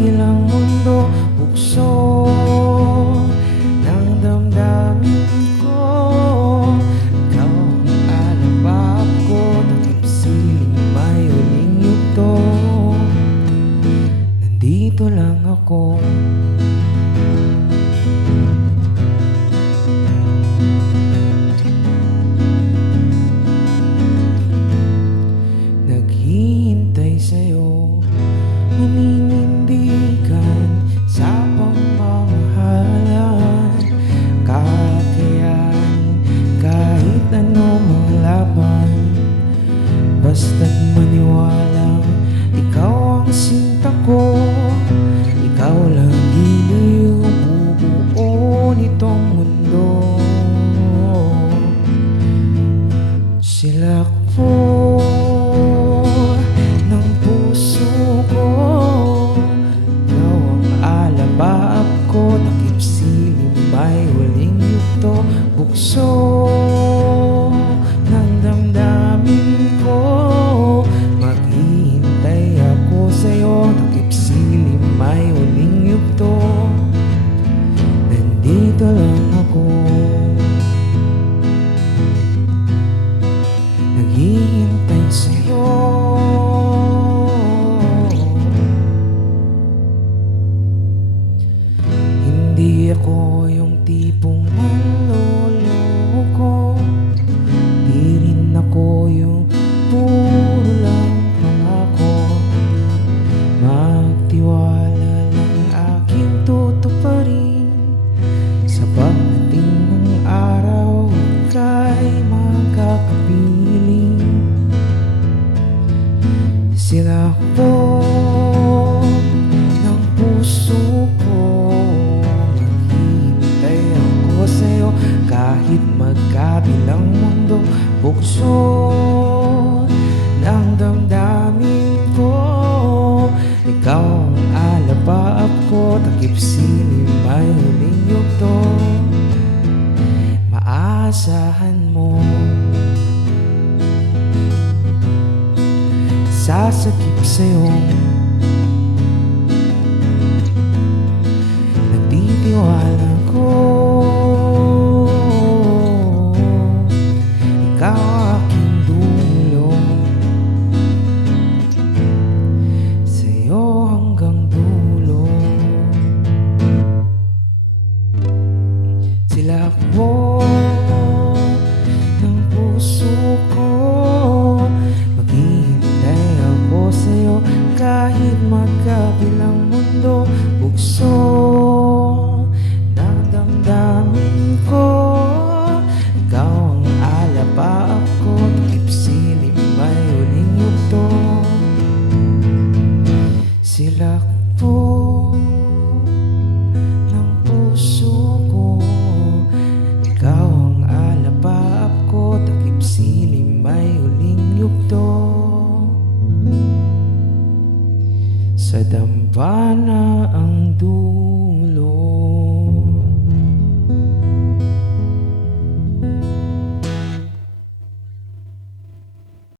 magkabilang mundo, bukso ng damdamin ko. Ikaw ang alabab ko, takip siling may huling yugto. Nandito lang ako, naghihintay sa'yo, maninindigan sa pagmamahalan, kakayanin kahit anong mga laban. Basta't maniwalang ikaw ang sinta ko, ikaw lang giliw, bubuo nitong mundo. Silak po ng puso ko, ikaw ang alabab ko, takip silim may huling yugto. Bukso ng damdamin ko, maghihintay ako sa'yo, takip silim may huling yugto. Nandito lang ako, naghihintay sa'yo. Hindi ako yung tipong manloloko, di rin ako yung puro lang pangako. Magtiwala lang aking tutuparin, sa pagdating ng araw ika'y makakapiling. Sila po ng puso ko, maghihintay ako sa'yo kahit magkabilang mundo. Bukso ng damdamin ko, ikaw ang alabab ko, takip silim may huling yugto. Maasahan mo, sasakip sa'yo, nagtitiwala ko, ikaw aking dulo, sa'yo hanggang dulo. Sila po ng puso ko, maghihintay ako sa'yo kahit magkabilang mundo. Bukso ng damdamin ko, ikaw ang alabab ko, takip silim may huling yugto. Sila po ng puso ko, ikaw ang alabab ko, takip silim may huling yugto. Sa dambana ang dulo.